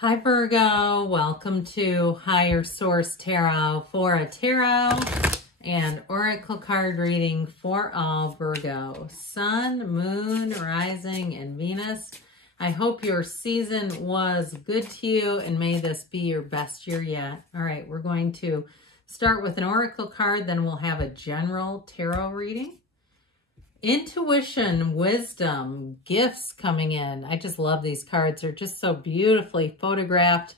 Hi Virgo, welcome to Higher Source Tarot for a tarot and oracle card reading for all Virgo. Sun, Moon, Rising, and Venus. I hope your season was good to you and may this be your best year yet. All right, we're going to start with an oracle card, then we'll have a general tarot reading. Intuition, wisdom, gifts coming in. I just love these cards. They're just so beautifully photographed.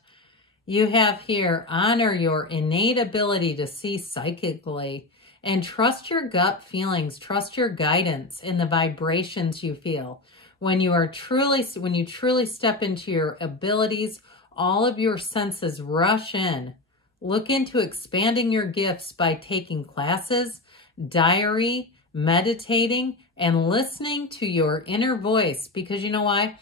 You have here, honor your innate ability to see psychically and trust your gut feelings, trust your guidance in the vibrations you feel. When you truly step into your abilities, all of your senses rush in. Look into expanding your gifts by taking classes, diary, meditating, and listening to your inner voice, because you know why?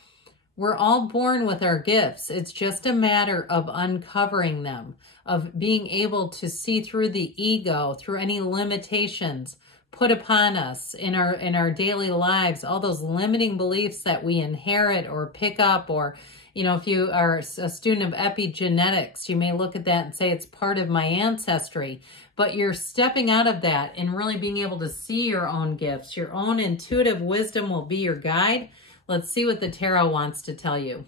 We're all born with our gifts. It's just a matter of uncovering them, of being able to see through the ego, through any limitations put upon us in our daily lives, all those limiting beliefs that we inherit or pick up, or you know, if you are a student of epigenetics, you may look at that and say it's part of my ancestry. But you're stepping out of that and really being able to see your own gifts. Your own intuitive wisdom will be your guide. Let's see what the tarot wants to tell you.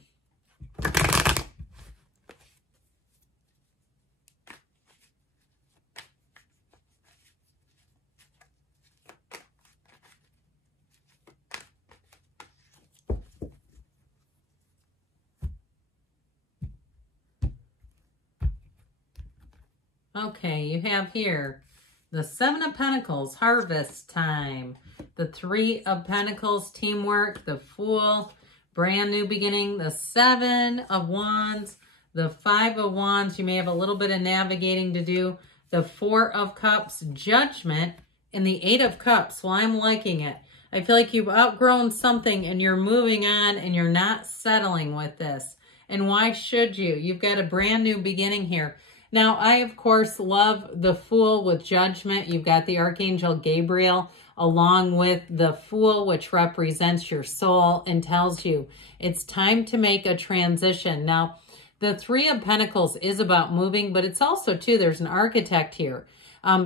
Okay, you have here the Seven of Pentacles, harvest time. The Three of Pentacles, teamwork. The Fool, brand new beginning. The Seven of Wands. The Five of Wands, you may have a little bit of navigating to do. The Four of Cups, judgment. And the Eight of Cups, well, I'm liking it. I feel like you've outgrown something and you're moving on and you're not settling with this. And why should you? You've got a brand new beginning here. Now, I, of course, love the Fool with judgment. You've got the Archangel Gabriel along with the Fool, which represents your soul and tells you it's time to make a transition. Now, the Three of Pentacles is about moving, but it's also, too, there's an architect here.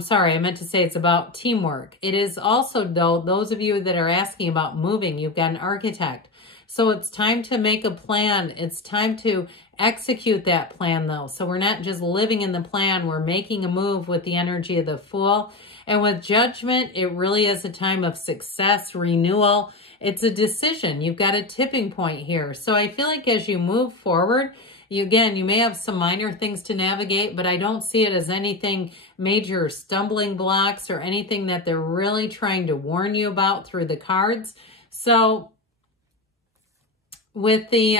Sorry, I meant to say it's about teamwork. It is also, though, those of you that are asking about moving, you've got an architect. So it's time to make a plan. It's time to execute that plan, though. So we're not just living in the plan. We're making a move with the energy of the Fool. And with judgment, it really is a time of success, renewal. It's a decision. You've got a tipping point here. So I feel like as you move forward, you may have some minor things to navigate, but I don't see it as anything major stumbling blocks or anything that they're really trying to warn you about through the cards. So with the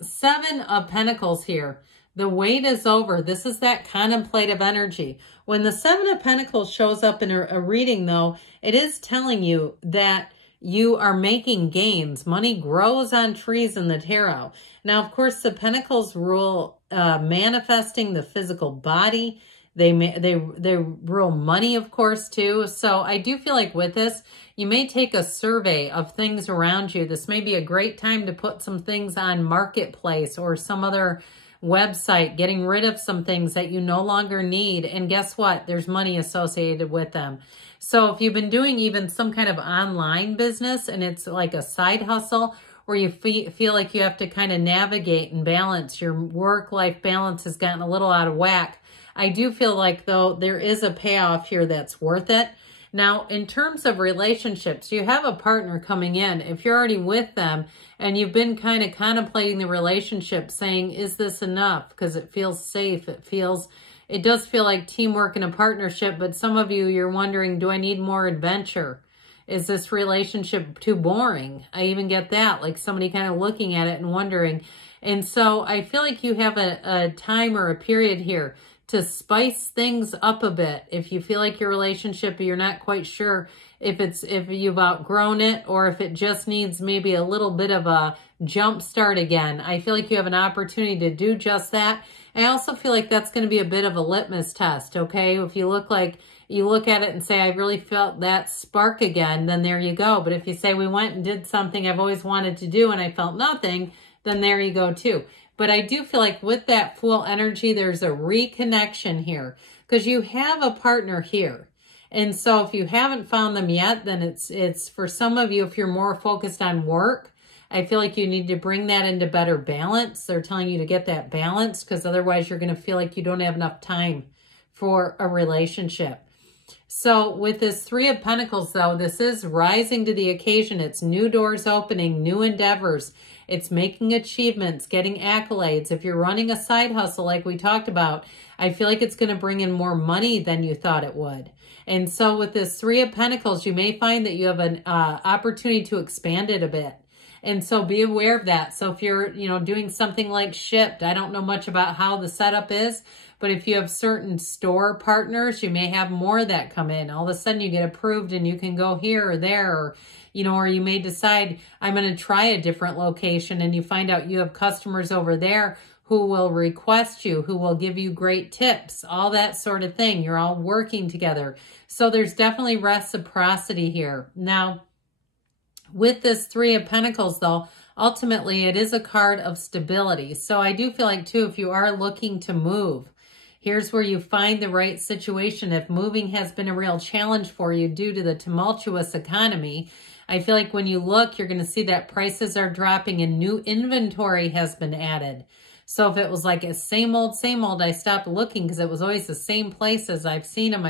Seven of Pentacles here, the wait is over. This is that contemplative energy. When the Seven of Pentacles shows up in a reading, though, it is telling you that you are making gains. Money grows on trees in the tarot. Now, of course, the Pentacles rule manifesting the physical body. They rule money, of course, too. So I do feel like with this, you may take a survey of things around you. This may be a great time to put some things on Marketplace or some other website, getting rid of some things that you no longer need. And guess what? There's money associated with them. So if you've been doing even some kind of online business and it's like a side hustle, where you feel like you have to kind of navigate and balance, your work-life balance has gotten a little out of whack, I do feel like, though, there is a payoff here that's worth it. Now, in terms of relationships, you have a partner coming in. If you're already with them and you've been kind of contemplating the relationship, saying, is this enough? Because it feels safe. It does feel like teamwork and a partnership, but some of you, you're wondering, do I need more adventure? Is this relationship too boring? I even get that, like somebody kind of looking at it and wondering. And so I feel like you have a time or a period here to spice things up a bit. If you feel like your relationship, you're not quite sure if you've outgrown it or if it just needs maybe a little bit of a jump start again. I feel like you have an opportunity to do just that. I also feel like that's going to be a bit of a litmus test, okay? If you look at it and say, I really felt that spark again, then there you go. But if you say, we went and did something I've always wanted to do and I felt nothing, then there you go too. But I do feel like with that Fool energy, there's a reconnection here because you have a partner here. And so if you haven't found them yet, then it's for some of you, if you're more focused on work, I feel like you need to bring that into better balance. They're telling you to get that balance because otherwise you're going to feel like you don't have enough time for a relationship. So with this Three of Pentacles, though, this is rising to the occasion. It's new doors opening, new endeavors. It's making achievements, getting accolades. If you're running a side hustle like we talked about, I feel like it's going to bring in more money than you thought it would. And so with this Three of Pentacles, you may find that you have an opportunity to expand it a bit. And so be aware of that. So if you're, doing something like Shipped, I don't know much about how the setup is, but if you have certain store partners, you may have more that come in. All of a sudden you get approved and you can go here or there, or you may decide I'm going to try a different location and you find out you have customers over there who will request you, who will give you great tips, all that sort of thing. You're all working together. So there's definitely reciprocity here. Now, with this Three of Pentacles, though, ultimately it is a card of stability. So I do feel like, too, if you are looking to move, here's where you find the right situation. If moving has been a real challenge for you due to the tumultuous economy, I feel like when you look, you're going to see that prices are dropping and new inventory has been added. So if it was like a same old, I stopped looking because it was always the same places. I've seen them.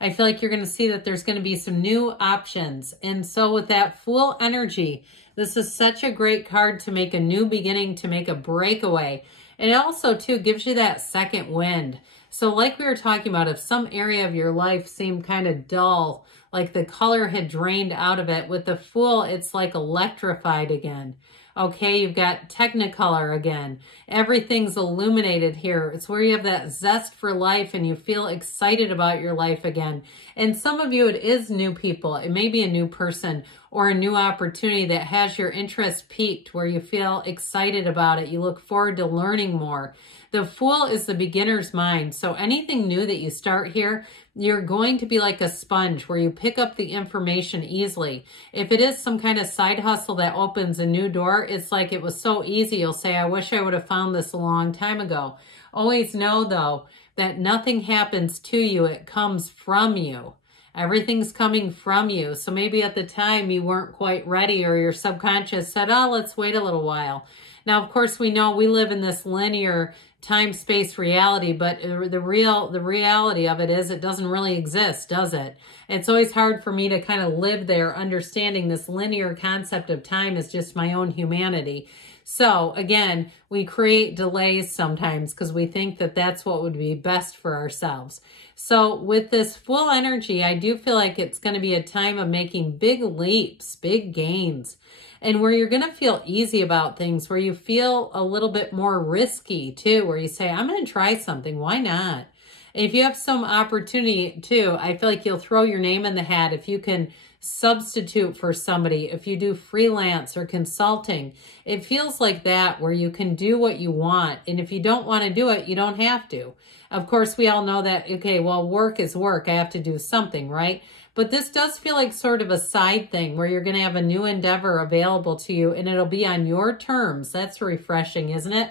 I feel like you're going to see that there's going to be some new options. And so with that Fool energy, this is such a great card to make a new beginning, to make a breakaway. And it also, too, gives you that second wind. So like we were talking about, if some area of your life seemed kind of dull, like the color had drained out of it, with the Fool, it's like electrified again. Okay, you've got Technicolor again. Everything's illuminated here. It's where you have that zest for life and you feel excited about your life again. And some of you, it is new people. It may be a new person or a new opportunity that has your interest piqued, where you feel excited about it. You look forward to learning more. The Fool is the beginner's mind. So anything new that you start here, you're going to be like a sponge where you pick up the information easily. If it is some kind of side hustle that opens a new door, it's like it was so easy. You'll say, I wish I would have found this a long time ago. Always know, though, that nothing happens to you. It comes from you. Everything's coming from you. So maybe at the time you weren't quite ready, or your subconscious said, oh, let's wait a little while. Now, of course, we know we live in this linear time-space reality, but the reality of it is it doesn't really exist, does it? It's always hard for me to kind of live there, understanding this linear concept of time is just my own humanity. So again, we create delays sometimes because we think that that's what would be best for ourselves. So with this Fool energy, I do feel like it's going to be a time of making big leaps, big gains, and where you're going to feel easy about things, where you feel a little bit more risky too, where you say, I'm going to try something. Why not? And if you have some opportunity too, I feel like you'll throw your name in the hat if you can substitute for somebody, if you do freelance or consulting. It feels like that, where you can do what you want. And if you don't want to do it, you don't have to. Of course, we all know that, okay, well, work is work. I have to do something, right? But this does feel like sort of a side thing where you're going to have a new endeavor available to you and it'll be on your terms. That's refreshing, isn't it?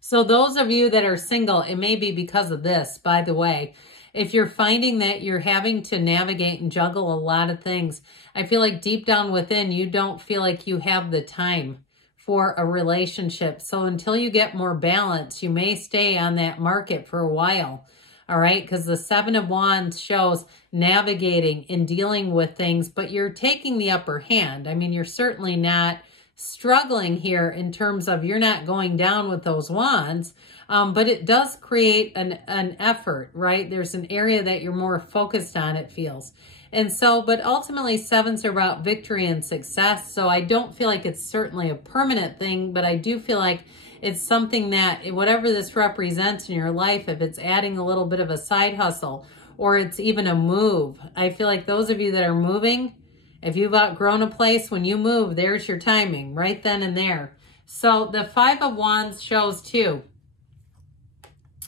So those of you that are single, it may be because of this, by the way. If you're finding that you're having to navigate and juggle a lot of things, I feel like deep down within, you don't feel like you have the time for a relationship. So until you get more balance, you may stay on that market for a while. All right, because the Seven of Wands shows navigating and dealing with things, but you're taking the upper hand. I mean, you're certainly not struggling here in terms of you're not going down with those wands, but it does create an effort, right? There's an area that you're more focused on, it feels. And so, but ultimately sevens are about victory and success. So I don't feel like it's certainly a permanent thing, but I do feel like it's something that whatever this represents in your life, if it's adding a little bit of a side hustle or it's even a move, I feel like those of you that are moving, if you've outgrown a place, when you move, there's your timing right then and there. So the Five of Wands shows too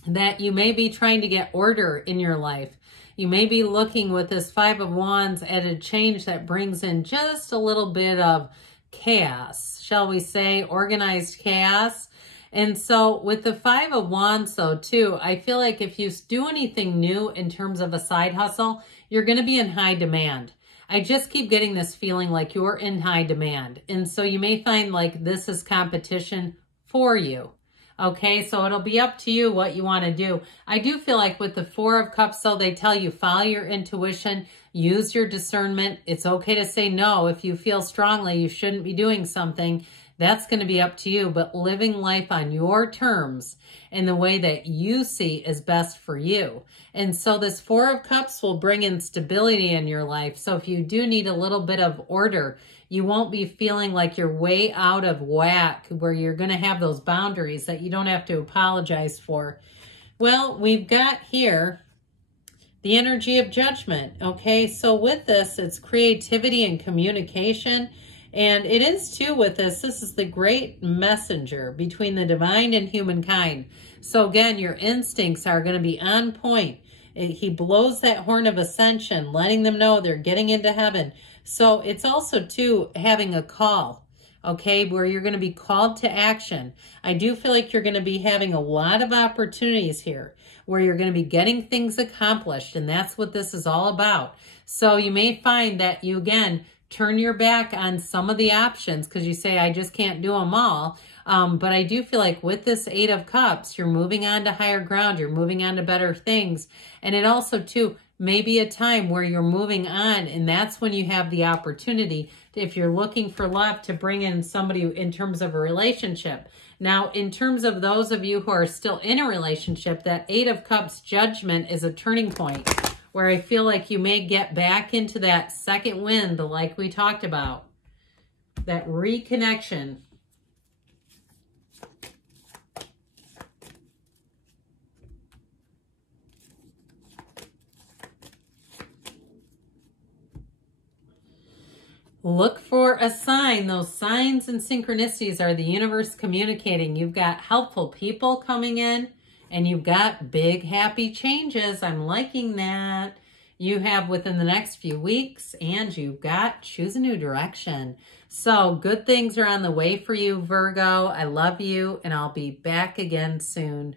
that you may be trying to get order in your life. You may be looking with this Five of Wands at a change that brings in just a little bit of chaos, shall we say, organized chaos. And so with the Five of Wands though too, I feel like if you do anything new in terms of a side hustle, you're going to be in high demand. I just keep getting this feeling like you're in high demand. And so you may find like this is competition for you. Okay, so it'll be up to you what you want to do. I do feel like with the Four of Cups, though, they tell you follow your intuition, use your discernment. It's okay to say no if you feel strongly you shouldn't be doing something. That's going to be up to you, but living life on your terms in the way that you see is best for you. And so this Four of Cups will bring in stability in your life. So if you do need a little bit of order, you won't be feeling like you're way out of whack where you're going to have those boundaries that you don't have to apologize for. Well, we've got here the energy of Judgment. Okay, so with this, it's creativity and communication. And it is too with this is the great messenger between the divine and humankind. So again, your instincts are going to be on point. He blows that horn of ascension, letting them know they're getting into heaven. So it's also too having a call, okay, where you're going to be called to action. I do feel like you're going to be having a lot of opportunities here where you're going to be getting things accomplished. And that's what this is all about. So you may find that you, again, turn your back on some of the options because you say, I just can't do them all. But I do feel like with this Eight of Cups, you're moving on to higher ground. You're moving on to better things. And it also, too, may be a time where you're moving on. And that's when you have the opportunity, if you're looking for love, to bring in somebody in terms of a relationship. Now, in terms of those of you who are still in a relationship, that Eight of Cups Judgment is a turning point, where I feel like you may get back into that second wind, like we talked about, that reconnection. Look for a sign. Those signs and synchronicities are the universe communicating. You've got helpful people coming in. And you've got big, happy changes. I'm liking that. You have within the next few weeks, and you've got choose a new direction. So good things are on the way for you, Virgo. I love you, and I'll be back again soon.